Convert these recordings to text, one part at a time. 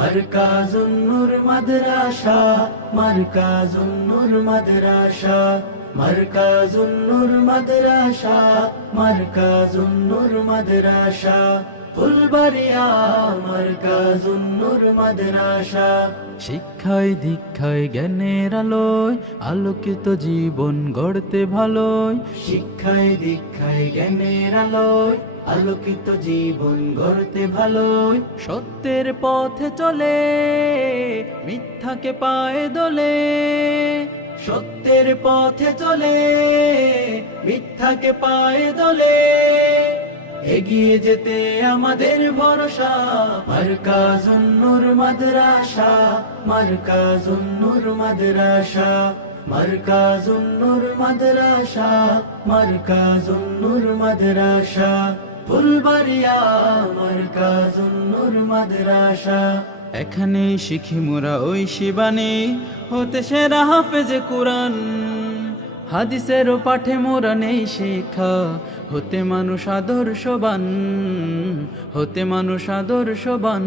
মারকাজুন নূর মাদ্রাসা, মারকাজুন নূর মাদ্রাসা, মারকাজুন নূর মাদ্রাসা, মারকাজুন নূর মাদ্রাসা, ফুলবাড়িয়া মারকাজুন নূর মাদ্রাসা। শিক্ষায় দীক্ষায় জ্ঞানের আলোয় আলোকিত জীবন গড়তে ভালোই, শিক্ষায় দীক্ষায় জ্ঞানের আলোয় আলোকিত জীবন গড়তে ভালোই। সত্যের পথে চলে মিথ্যাকে পায়ে দোলে, সত্যের পথে চলে মিথ্যাকে পায়ে দোলে। এগিয়ে যেতে আমাদের ভরসা, মারকাজুন নূর মাদ্রাসা, মারকাজুন নূর মাদ্রাসা, মারকাজুন নূর মাদ্রাসা, মারকাজুন নূর মাদ্রাসা, ফুলবাড়িয়া মারকাজুন নূর মাদ্রাসা। এখানেই শিখি মোরা ওই শিবানী হতে সেরা হাফেজে কুরআন, হাদিসেরও পাঠে মোরা নেই শিক্ষা হতে মানুষ আদর্শবান, হতে মানুষ আদর্শবান।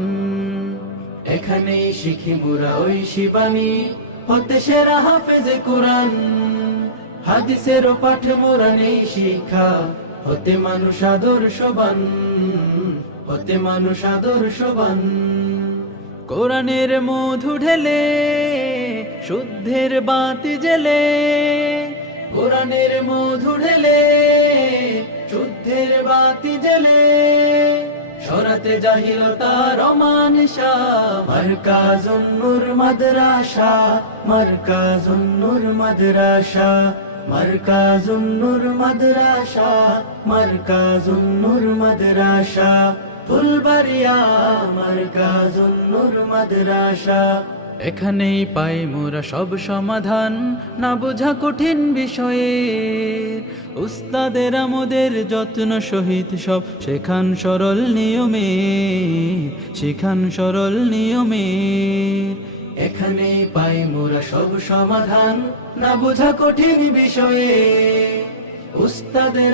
এখানেই শিখি মোরা ওই শিবানী হতে সেরা হাফেজে কুরআন, হাদিসেরও পাঠে মোরা নেই শিক্ষা হতে মানুষ আদর্শবান, হতে মানুষ আদর্শবান। কোরআনের মধু ঢেলে শুদ্ধের বাতি জেলে, কোরআনের মধু ঢেলে শুদ্ধের বাতি জেলে, সরাতে জাহিলতার অমানিসা। মারকাজুন নূর মাদ্রাসা, মারকাজুন নূর মাদ্রাসা, মারকাজুন নূর মাদ্রাসা, মারকাজুন নূর মাদ্রাসা, ফুলবাড়িয়া মারকাজুন নূর মাদ্রাসা। এখানেই পাই মোরা সব সমাধান না বোঝা কঠিন বিষয়ে, উস্তাদের আমাদের যত্ন সহিত সব শেখান সরল নিয়মে, শেখান সরল নিয়মে। এখানেই পাই মোরা সব সমাধান না বোঝা কঠিন বিষয়ে, উস্তাদের